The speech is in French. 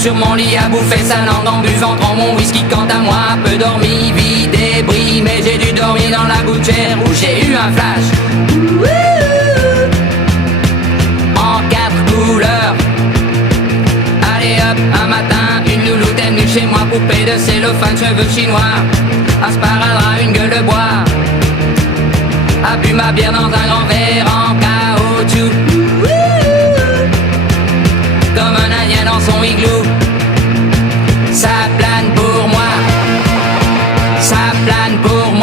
sur mon lit à bouffer sa langue en buvant trop mon whisky. Quant à moi, peu dormi, vie débris, mais j'ai dû dormir dans la gouttière où j'ai eu un flash en 4 couleurs. Allez hop, un matin, une louloute est venue chez moi, poupée de cellophane, cheveux chinois, un sparadrap, une gueule de bois, a bu ma bière dans un grand verre en caoutchouc, comme un indien dans son igloo. Ça plane pour moi, ça plane pour moi.